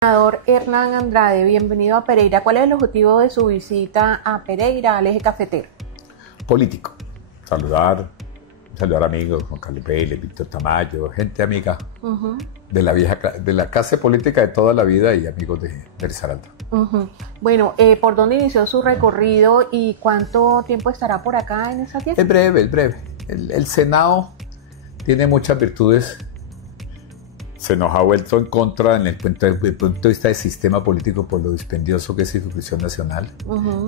Senador Hernán Andrade, bienvenido a Pereira. ¿Cuál es el objetivo de su visita a Pereira, al eje cafetero? Político. Saludar amigos, Juan Carlos Vélez, Víctor Tamayo, gente amiga de la clase política de toda la vida y amigos de Risaralda. Bueno, ¿por dónde inició su recorrido y cuánto tiempo estará por acá en esa tierra? Es breve. El Senado tiene muchas virtudes. Se nos ha vuelto en contra en el punto de vista del sistema político por lo dispendioso que es circunscripción nacional,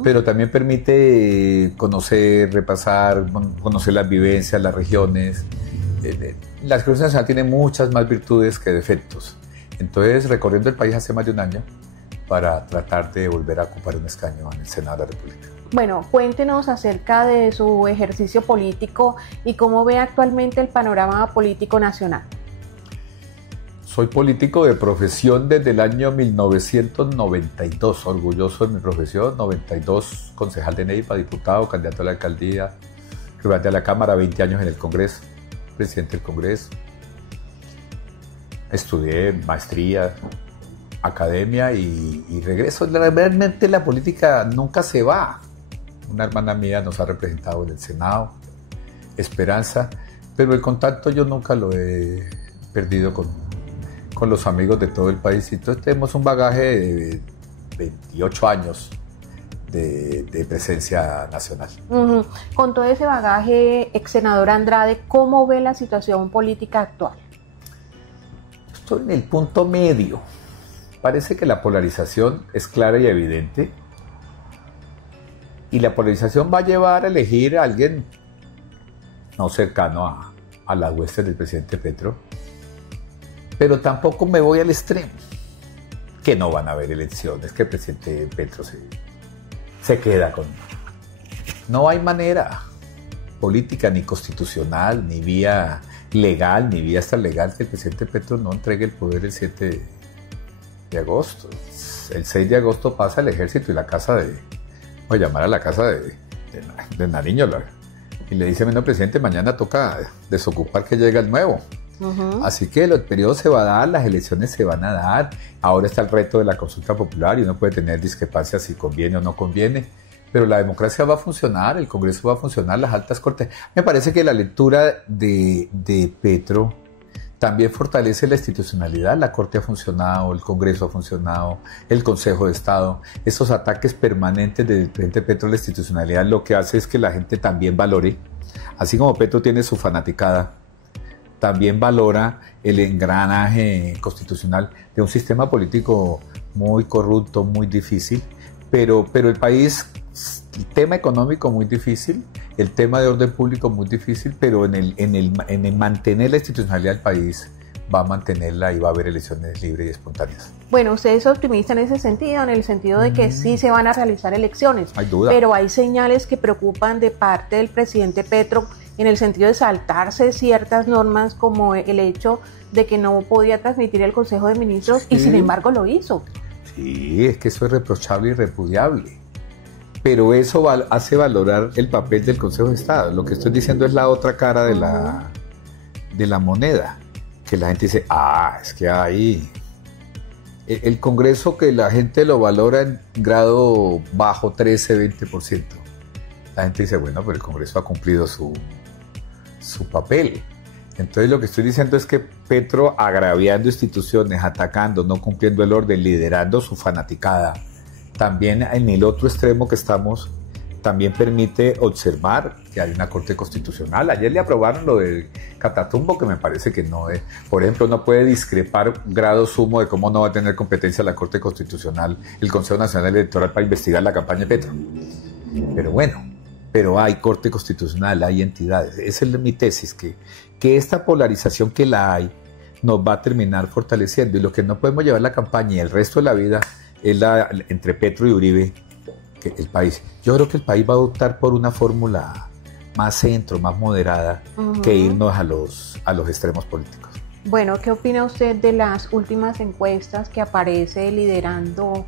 pero también permite conocer, repasar, conocer las vivencias, las regiones. La circunscripción nacional tiene muchas más virtudes que defectos. Entonces, recorriendo el país hace más de un año para tratar de volver a ocupar un escaño en el Senado de la República. Bueno, cuéntenos acerca de su ejercicio político y cómo ve actualmente el panorama político nacional. Soy político de profesión desde el año 1992, orgulloso de mi profesión, 92, concejal de Neiva, diputado, candidato a la alcaldía, representante a la Cámara, 20 años en el Congreso, presidente del Congreso. Estudié maestría, academia y regreso. Realmente la política nunca se va. Una hermana mía nos ha representado en el Senado, Esperanza, pero el contacto yo nunca lo he perdido con los amigos de todo el país. Entonces tenemos un bagaje de 28 años de presencia nacional. Con todo ese bagaje, ex senador Andrade, ¿cómo ve la situación política actual? Estoy en el punto medio. Parece que la polarización es clara y evidente. Y la polarización va a llevar a elegir a alguien no cercano a las huestes del presidente Petro. Pero tampoco me voy al extremo, que no van a haber elecciones, que el presidente Petro se queda con... No hay manera política, ni constitucional, ni vía legal, ni vía extralegal que el presidente Petro no entregue el poder el 7 de agosto. El 6 de agosto pasa el ejército y la casa voy a llamar a la casa de Nariño, y le dice, bueno, presidente, mañana toca desocupar que llega el nuevo. Así que el periodo se va a dar, las elecciones se van a dar. Ahora está el reto de la consulta popular y uno puede tener discrepancias si conviene o no conviene, pero la democracia va a funcionar, el Congreso va a funcionar, las altas cortes. Me parece que la lectura de Petro también fortalece la institucionalidad. La Corte ha funcionado, el Congreso ha funcionado, el Consejo de Estado. Esos ataques permanentes del presidente Petro a la institucionalidad lo que hace es que la gente también valore, así como Petro tiene su fanaticada, también valora el engranaje constitucional de un sistema político muy corrupto, muy difícil, pero el país, el tema económico muy difícil, el tema de orden público muy difícil, pero en el mantener la institucionalidad del país va a mantenerla y va a haber elecciones libres y espontáneas. Bueno, usted es optimista en ese sentido, en el sentido de que sí se van a realizar elecciones, hay duda, pero hay señales que preocupan de parte del presidente Petro en el sentido de saltarse ciertas normas, como el hecho de que no podía transmitir el Consejo de Ministros y sin embargo lo hizo. Sí, es que eso es reprochable y repudiable, pero eso hace valorar el papel del Consejo de Estado. Lo que estoy diciendo es la otra cara de la moneda, que la gente dice, es que hay el Congreso, que la gente lo valora en grado bajo, 13-20%. La gente dice, bueno, pero el Congreso ha cumplido su papel. Entonces lo que estoy diciendo es que Petro, agraviando instituciones, atacando, no cumpliendo el orden, liderando su fanaticada, también en el otro extremo que estamos, también permite observar que hay una Corte Constitucional. Ayer le aprobaron lo del Catatumbo, que me parece que no es. Por ejemplo, no puede discrepar grado sumo de cómo no va a tener competencia la Corte Constitucional, el Consejo Nacional Electoral, para investigar la campaña de Petro. Pero bueno, hay Corte Constitucional, hay entidades. Esa es mi tesis, que esta polarización que la hay nos va a terminar fortaleciendo, y lo que no podemos llevar la campaña y el resto de la vida es entre Petro y Uribe, que el país. Yo creo que el país va a optar por una fórmula más centro, más moderada, que irnos a los extremos políticos. Bueno, ¿qué opina usted de las últimas encuestas que aparece liderando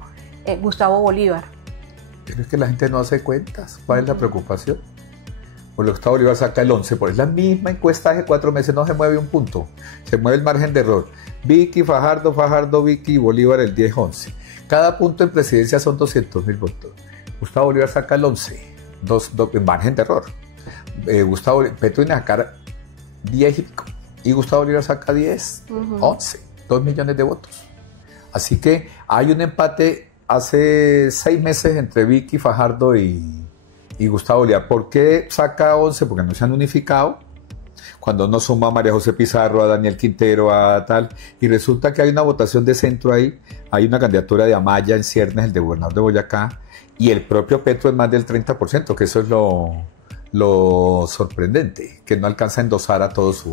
Gustavo Bolívar? Pero es que la gente no hace cuentas. ¿Cuál es la preocupación? Gustavo Bolívar saca el 11, por es la misma encuesta hace 4 meses, no se mueve un punto, se mueve el margen de error. Vicky, Fajardo, Vicky y Bolívar el 10-11. Cada punto en presidencia son 200.000 votos. Gustavo Bolívar saca el 11, en margen de error. Petro viene a sacar 10 y pico, y Gustavo Bolívar saca 10, 11, 2 millones de votos. Así que hay un empate hace 6 meses entre Vicky, Fajardo y Gustavo Bolívar. ¿Por qué saca 11? Porque no se han unificado. Cuando uno suma a María José Pizarro, a Daniel Quintero, a tal, y resulta que hay una votación de centro ahí, hay una candidatura de Amaya en ciernes, el de gobernador de Boyacá, y el propio Petro es más del 30%, que eso es lo sorprendente, que no alcanza a endosar a todas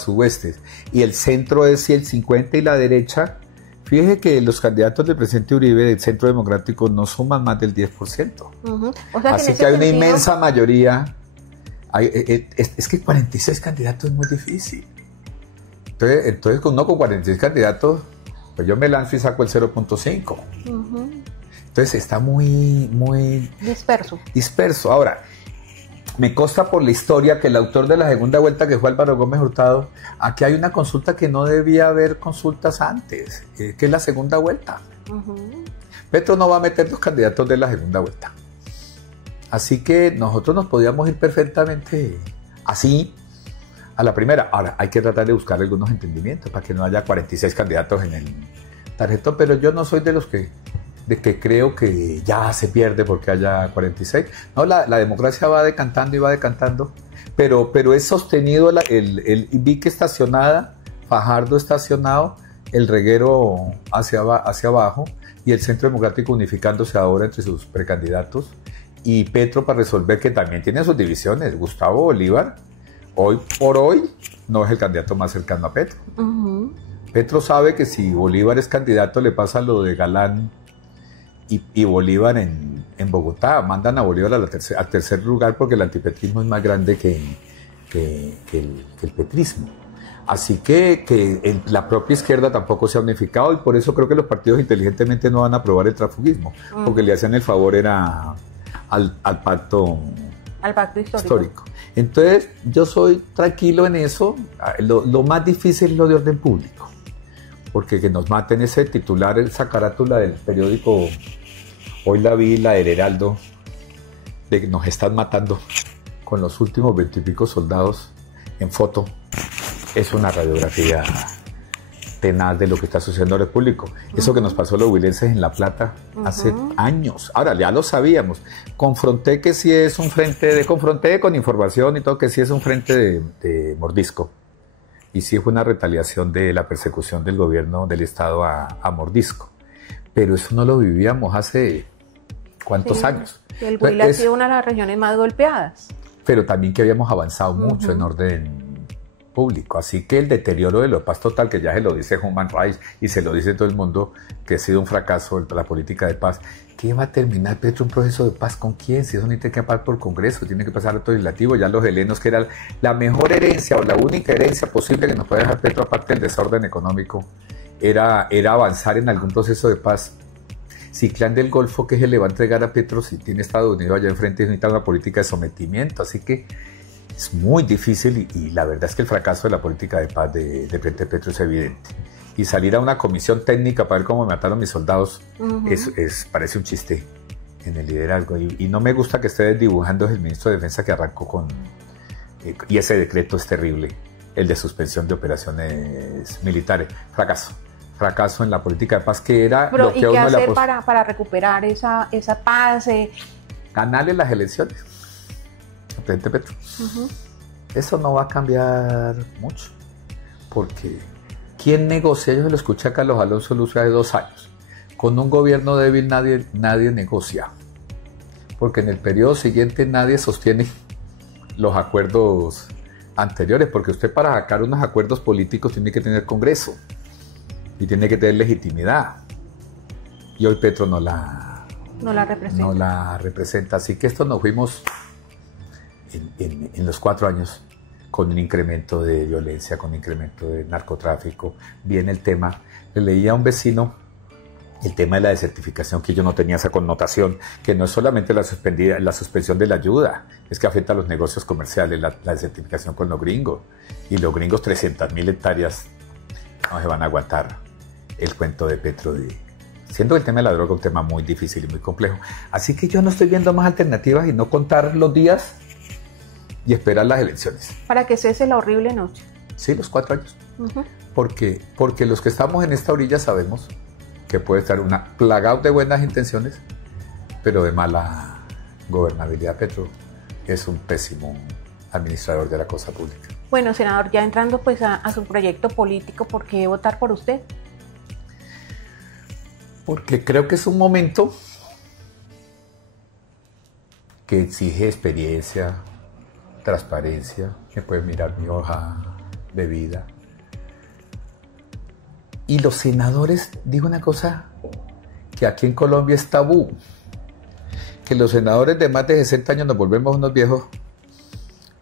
sus huestes. Y el centro es si el 50% y la derecha. Fíjese que los candidatos del presidente Uribe del Centro Democrático no suman más del 10%. O sea, así que hay una inmensa mayoría. Es que 46 candidatos es muy difícil. Entonces uno con 46 candidatos, pues yo me lanzo y saco el 0.5. Entonces está muy disperso. Ahora, me consta por la historia que el autor de la segunda vuelta, que fue Álvaro Gómez Hurtado, aquí hay una consulta que no debía haber consultas antes, que es la segunda vuelta. Petro no va a meter los candidatos de la segunda vuelta. Así que nosotros nos podíamos ir perfectamente así a la primera. Ahora, hay que tratar de buscar algunos entendimientos para que no haya 46 candidatos en el tarjetón, pero yo no soy de los que creo que ya se pierde porque haya 46. No, la democracia va decantando, pero es sostenido el Vique estacionada, Fajardo estacionado, el reguero hacia abajo y el Centro Democrático unificándose ahora entre sus precandidatos, y Petro para resolver, que también tiene sus divisiones. Gustavo Bolívar, hoy por hoy, no es el candidato más cercano a Petro. Petro sabe que si Bolívar es candidato le pasa lo de Galán y Bolívar en Bogotá, mandan a Bolívar al tercer lugar porque el antipetrismo es más grande que el petrismo. Así que la propia izquierda tampoco se ha unificado, y por eso creo que los partidos inteligentemente no van a aprobar el transfugismo, porque le hacen el favor al pacto histórico. Entonces yo soy tranquilo en eso. Lo más difícil es lo de orden público, porque que nos maten ese titular, esa carátula del periódico, hoy la vi, la del Heraldo, de que nos están matando con los últimos 20 y pico soldados en foto, es una radiografía tenaz de lo que está sucediendo en el público. Eso que nos pasó a los huilenses en La Plata hace años. Ahora, ya lo sabíamos. Confronté con información y todo, que sí es un frente de mordisco. Y sí fue una retaliación de la persecución del gobierno del Estado a mordisco. Pero eso no lo vivíamos hace ¿cuántos años? El Huila ha sido una de las regiones más golpeadas. Pero también que habíamos avanzado mucho en orden público. Así que el deterioro de la paz total, que ya se lo dice Human Rights y se lo dice todo el mundo, que ha sido un fracaso la política de paz. ¿Qué va a terminar Petro un proceso de paz con quién? Si eso no tiene que pasar por Congreso, tiene que pasar a todo legislativo. Ya los helenos, que era la mejor herencia o la única herencia posible que nos puede dejar Petro, aparte del desorden económico, era avanzar en algún proceso de paz. Si Clan del Golfo, ¿qué se le va a entregar a Petro si tiene Estados Unidos allá enfrente y necesita una política de sometimiento? Así que es muy difícil, y la verdad es que el fracaso de la política de paz de Frente Petro es evidente. Y salir a una comisión técnica para ver cómo mataron mis soldados parece un chiste en el liderazgo. Y no me gusta que esté dibujando el ministro de Defensa que arrancó con... y ese decreto es terrible, el de suspensión de operaciones militares. Fracaso en la política de paz, que era... Pero, lo que ¿y qué hacer para recuperar esa paz? Ganarle las elecciones. Frente Petro. Eso no va a cambiar mucho, porque ¿quién negocia? Yo se lo escuché a Carlos Alonso Luz hace 2 años. Con un gobierno débil nadie negocia, porque en el periodo siguiente nadie sostiene los acuerdos anteriores, porque usted, para sacar unos acuerdos políticos, tiene que tener Congreso y tiene que tener legitimidad, y hoy Petro no la representa. Así que esto nos fuimos en los 4 años con un incremento de violencia, con un incremento de narcotráfico. Viene el tema, le leía a un vecino El tema de la desertificación, que yo no tenía esa connotación, que no es solamente la suspensión de la ayuda, es que afecta a los negocios comerciales, la desertificación con los gringos. Y los gringos 300.000 hectáreas no se van a aguantar el cuento de Petro. Siendo el tema de la droga un tema muy difícil y muy complejo. Así que yo no estoy viendo más alternativas y no contar los días y esperar las elecciones. Para que cese la horrible noche. Sí, los 4 años. Porque los que estamos en esta orilla sabemos que puede estar plagado de buenas intenciones, pero de mala gobernabilidad. Petro es un pésimo administrador de la cosa pública. Bueno, senador, ya entrando pues a su proyecto político, ¿por qué votar por usted? Porque creo que es un momento que exige experiencia, transparencia. Me puedes mirar mi hoja de vida. Y los senadores, digo una cosa que aquí en Colombia es tabú, que los senadores de más de 60 años nos volvemos unos viejos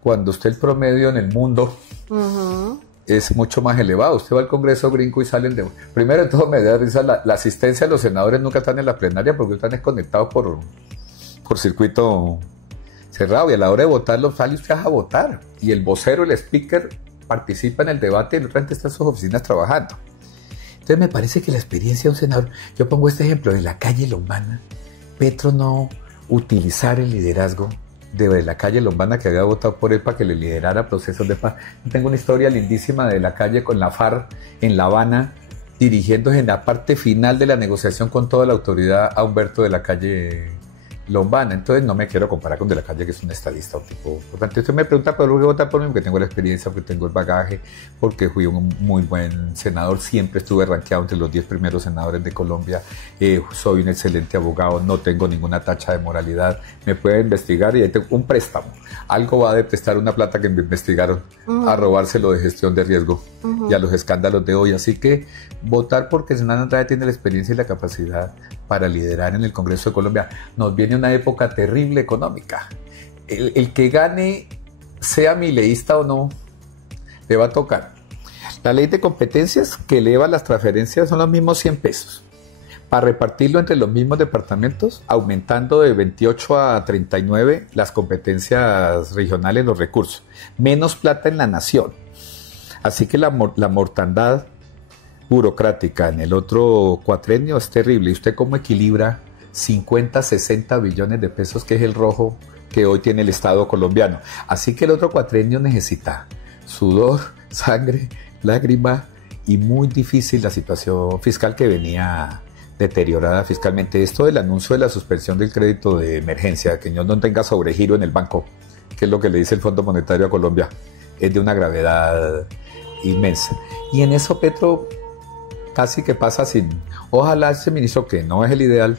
cuando usted el promedio en el mundo es mucho más elevado. Usted va al Congreso gringo y salen de... Primero de todo me da risa, la asistencia de los senadores nunca están en la plenaria porque están desconectados por circuito cerrado, y a la hora de votar sale usted a votar, y el vocero, el speaker, participa en el debate y el otro está en sus oficinas trabajando. Entonces me parece que la experiencia de un senador, yo pongo este ejemplo de la calle Lombana, Petro no utilizar el liderazgo de la calle Lombana, que había votado por él para que le liderara procesos de paz. Tengo una historia lindísima de la calle con la FARC en La Habana, dirigiéndose en la parte final de la negociación con toda la autoridad a Humberto de la calle Lombana. Entonces no me quiero comparar con de la calle, que es un estadista, un tipo importante. Usted me pregunta por qué votar por mí, porque tengo la experiencia, porque tengo el bagaje, porque fui un muy buen senador, siempre estuve rankeado entre los 10 primeros senadores de Colombia, soy un excelente abogado, no tengo ninguna tacha de moralidad, me puede investigar y ahí tengo un préstamo. Algo va de prestar una plata que me investigaron a robárselo de gestión de riesgo y a los escándalos de hoy. Así que votar porque Hernán Andrade tiene la experiencia y la capacidad para liderar en el Congreso de Colombia. Nos viene una época terrible económica. El que gane, sea mileísta o no, le va a tocar. La ley de competencias que eleva las transferencias son los mismos 100 pesos. Para repartirlo entre los mismos departamentos, aumentando de 28 a 39 las competencias regionales, los recursos. Menos plata en la nación. Así que la mortandad burocrática en el otro cuatrenio es terrible. ¿Y usted cómo equilibra 50, 60 billones de pesos, que es el rojo que hoy tiene el Estado colombiano? Así que el otro cuatrenio necesita sudor, sangre, lágrima, y muy difícil la situación fiscal que venía deteriorada fiscalmente. Esto del anuncio de la suspensión del crédito de emergencia, que no tenga sobregiro en el banco, que es lo que le dice el Fondo Monetario a Colombia, es de una gravedad inmensa. Y en eso Petro casi que pasa sin... Ojalá ese ministro, que no es el ideal,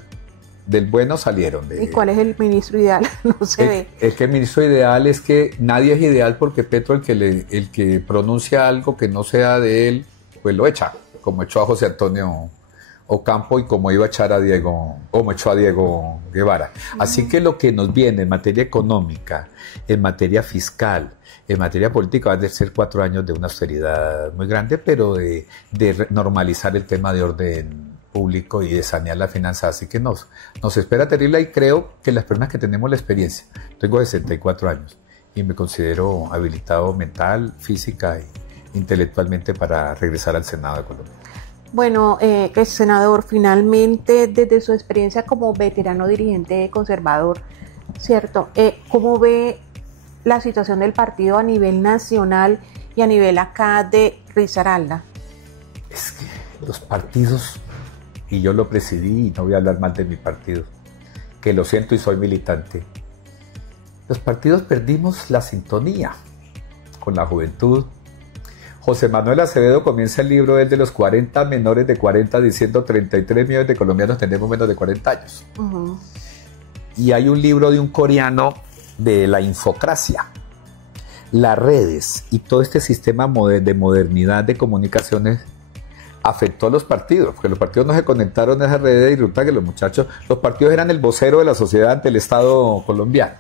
del bueno salieron. ¿Y cuál es el ministro ideal? No se ve. Es que el ministro ideal es que nadie es ideal, porque Petro, el que pronuncia algo que no sea de él, pues lo echa, como echó a José Antonio Ocampo y como iba a echar a Diego, como echó a Diego Guevara. Así que lo que nos viene en materia económica, en materia fiscal, en materia política, va a ser 4 años de una austeridad muy grande, pero de normalizar el tema de orden público y de sanear la finanza. Así que nos espera terrible, y creo que las personas que tenemos la experiencia, tengo 64 años y me considero habilitado mental, física e intelectualmente para regresar al Senado de Colombia. Bueno, senador, finalmente, desde su experiencia como veterano dirigente conservador, ¿cierto? ¿Cómo ve la situación del partido a nivel nacional y a nivel acá de Risaralda? Es que los partidos, y yo lo presidí y no voy a hablar mal de mi partido, que lo siento y soy militante, los partidos perdimos la sintonía con la juventud. José Manuel Acevedo comienza el libro desde los 40 menores de 40 diciendo 33 millones de colombianos tenemos menos de 40 años. Y hay un libro de un coreano de la infocracia. Las redes y todo este sistema de modernidad de comunicaciones afectó a los partidos, porque los partidos no se conectaron a esas redes, y resulta que los partidos eran el vocero de la sociedad ante el Estado colombiano.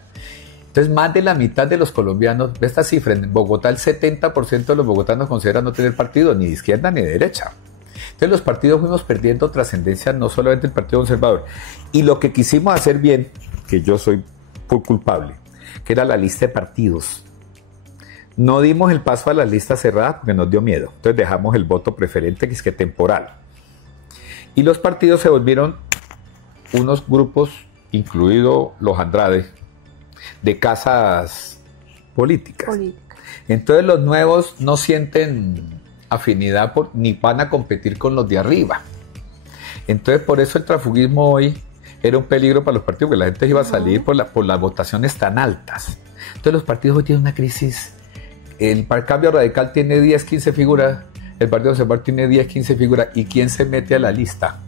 Entonces, más de la mitad de los colombianos, ve esta cifra, en Bogotá el 70% de los bogotanos consideran no tener partido, ni de izquierda ni de derecha. Entonces los partidos fuimos perdiendo trascendencia, no solamente el Partido Conservador. Y lo que quisimos hacer bien, que yo soy por culpable, que era la lista de partidos. No dimos el paso a las listas cerradas porque nos dio miedo. Entonces dejamos el voto preferente, que es que temporal. Y los partidos se volvieron unos grupos, incluido los Andrade, de casas políticas. Entonces los nuevos no sienten afinidad ni van a competir con los de arriba. Entonces por eso el transfugismo hoy era un peligro para los partidos, porque la gente iba a salir por las votaciones tan altas. Entonces los partidos hoy tienen una crisis. El Cambio Radical tiene 10, 15 figuras, el Partido Conservador tiene 10, 15 figuras. ¿Y quién se mete a la lista?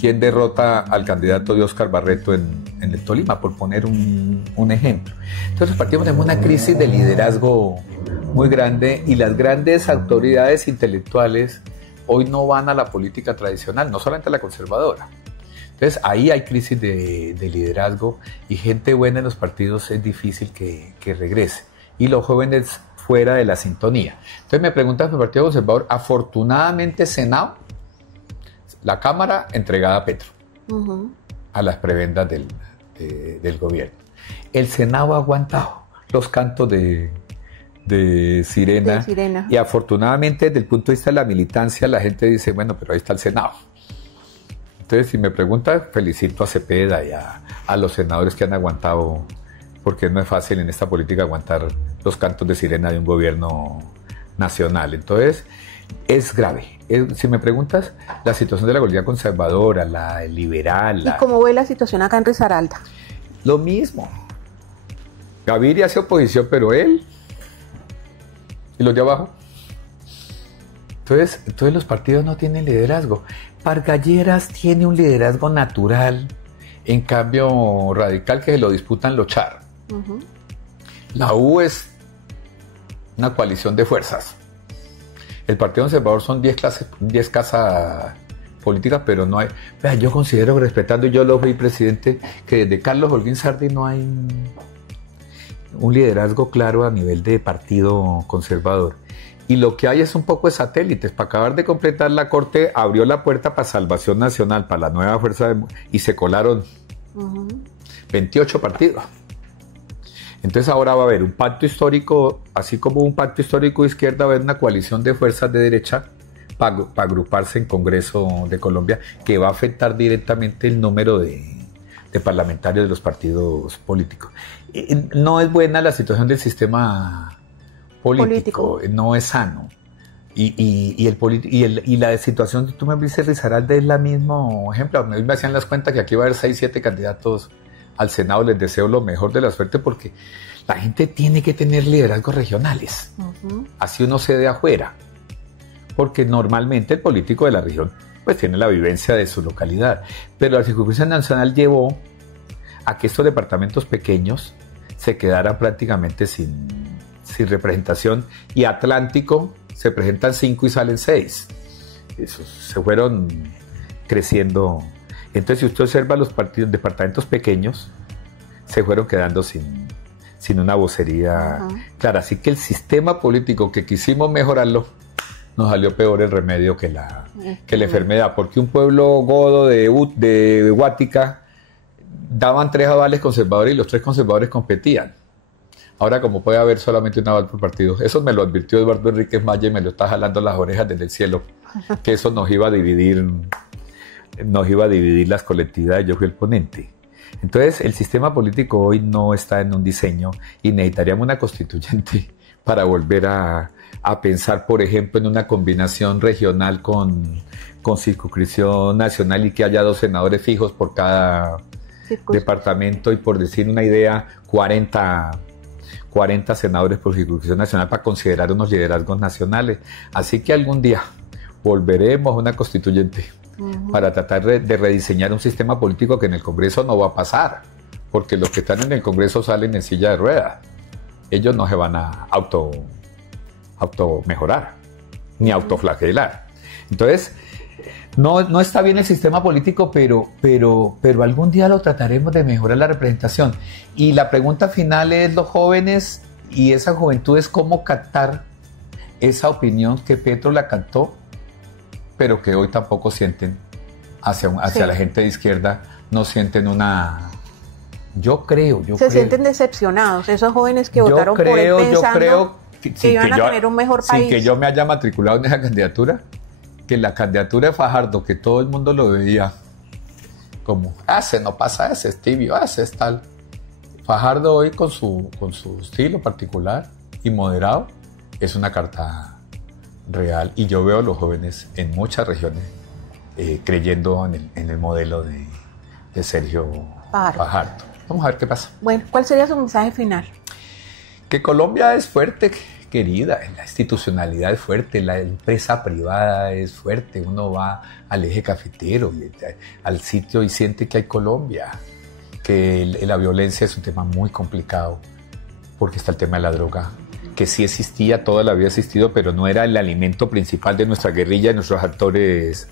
¿Quién derrota al candidato de Óscar Barreto en el Tolima, por poner un ejemplo? Entonces los partidos tenemos una crisis de liderazgo muy grande, y las grandes autoridades intelectuales hoy no van a la política tradicional, no solamente a la conservadora. Entonces ahí hay crisis de liderazgo, y gente buena en los partidos es difícil que regrese, y los jóvenes fuera de la sintonía. Entonces me preguntan por el Partido Conservador, afortunadamente Senado, la Cámara entregada a Petro, a las prebendas del gobierno. El Senado ha aguantado los cantos de sirena, y afortunadamente desde el punto de vista de la militancia la gente dice, bueno, pero ahí está el Senado. Entonces, si me preguntan, felicito a Cepeda y a los senadores que han aguantado, porque no es fácil en esta política aguantar los cantos de sirena de un gobierno nacional. Entonces, es grave. Si me preguntas, la situación de la comunidad conservadora, la liberal... ¿Y cómo ve la situación acá en Risaralda? Lo mismo. Gaviria hace oposición, pero él... ¿Y los de abajo? Entonces los partidos no tienen liderazgo. Pargalleras tiene un liderazgo natural, en cambio Radical, que se lo disputan los Char. La U es una coalición de fuerzas. El Partido Conservador son 10 casas políticas, pero no hay... Vea, yo considero, respetando, y yo lo fui presidente, que desde Carlos Holguín Sardi no hay un liderazgo claro a nivel de Partido Conservador. Y lo que hay es un poco de satélites. Para acabar de completar, la Corte abrió la puerta para Salvación Nacional, para la nueva fuerza, y se colaron 28 partidos. Entonces ahora va a haber un pacto histórico, así como un pacto histórico de izquierda, va a haber una coalición de fuerzas de derecha para agruparse en Congreso de Colombia, que va a afectar directamente el número de parlamentarios de los partidos políticos. No es buena la situación del sistema político. No es sano. Y la situación, tú me dices, Risaralda, es la mismo ejemplo. Hoy me hacían las cuentas que aquí va a haber 6, 7 candidatos al Senado. Les deseo lo mejor de la suerte, porque la gente tiene que tener liderazgos regionales. Así uno se de afuera. Porque normalmente el político de la región pues tiene la vivencia de su localidad. Pero la circunstancia nacional llevó a que estos departamentos pequeños se quedaran prácticamente sin representación, y Atlántico se presentan 5 y salen 6. Se fueron creciendo. Entonces, si usted observa, los departamentos pequeños se fueron quedando sin una vocería clara. Así que el sistema político, que quisimos mejorarlo, nos salió peor el remedio que la enfermedad, porque un pueblo godo de Guática daban 3 avales conservadores y los 3 conservadores competían. Ahora, como puede haber solamente un aval por partido, eso me lo advirtió Eduardo Enríquez Maya y me lo está jalando las orejas desde el cielo, que eso nos iba a dividir las colectividades. Yo fui el ponente. Entonces, el sistema político hoy no está en un diseño, y necesitaríamos una constituyente para volver a pensar, por ejemplo, en una combinación regional con circunscripción nacional, y que haya 2 senadores fijos por cada departamento, y, por decir una idea, 40 senadores por circunscripción nacional, para considerar unos liderazgos nacionales. Así que algún día volveremos a una constituyente para tratar de rediseñar un sistema político que en el Congreso no va a pasar, porque los que están en el Congreso salen en silla de ruedas. Ellos no se van a auto mejorar ni autoflagelar. Entonces, no está bien el sistema político, pero algún día lo trataremos de mejorar, la representación. Y la pregunta final es: los jóvenes y esa juventud, es cómo captar esa opinión que Petro la captó pero que hoy tampoco sienten hacia Sí. la gente de izquierda, no sienten una... Yo creo. Sienten decepcionados esos jóvenes que votaron por él pensando que iban a tener un mejor país. Sin que yo me haya matriculado en esa candidatura, que la candidatura de Fajardo, que todo el mundo lo veía como, ese no pasa, ese es tibio, ese es tal. Fajardo hoy con su estilo particular y moderado es una carta real, y yo veo a los jóvenes en muchas regiones creyendo en el modelo de Sergio Fajardo. Vamos a ver qué pasa. Bueno, ¿cuál sería su mensaje final? Que Colombia es fuerte, querida, la institucionalidad es fuerte, la empresa privada es fuerte, uno va al eje cafetero, al sitio y siente que hay Colombia, que la violencia es un tema muy complicado, porque está el tema de la droga, que sí existía, toda la vida ha existido, pero no era el alimento principal de nuestra guerrilla, de nuestros actores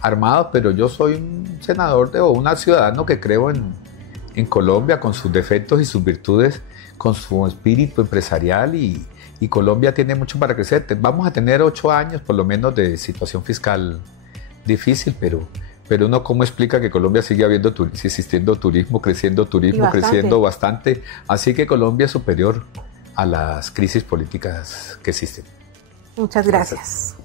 armados, pero yo soy un senador o un ciudadano que creo en Colombia, con sus defectos y sus virtudes, con su espíritu empresarial, y Colombia tiene mucho para crecer. Vamos a tener 8 años por lo menos de situación fiscal difícil, pero uno cómo explica que Colombia sigue existiendo turismo, creciendo bastante. Así que Colombia es superior a las crisis políticas que existen. Muchas gracias.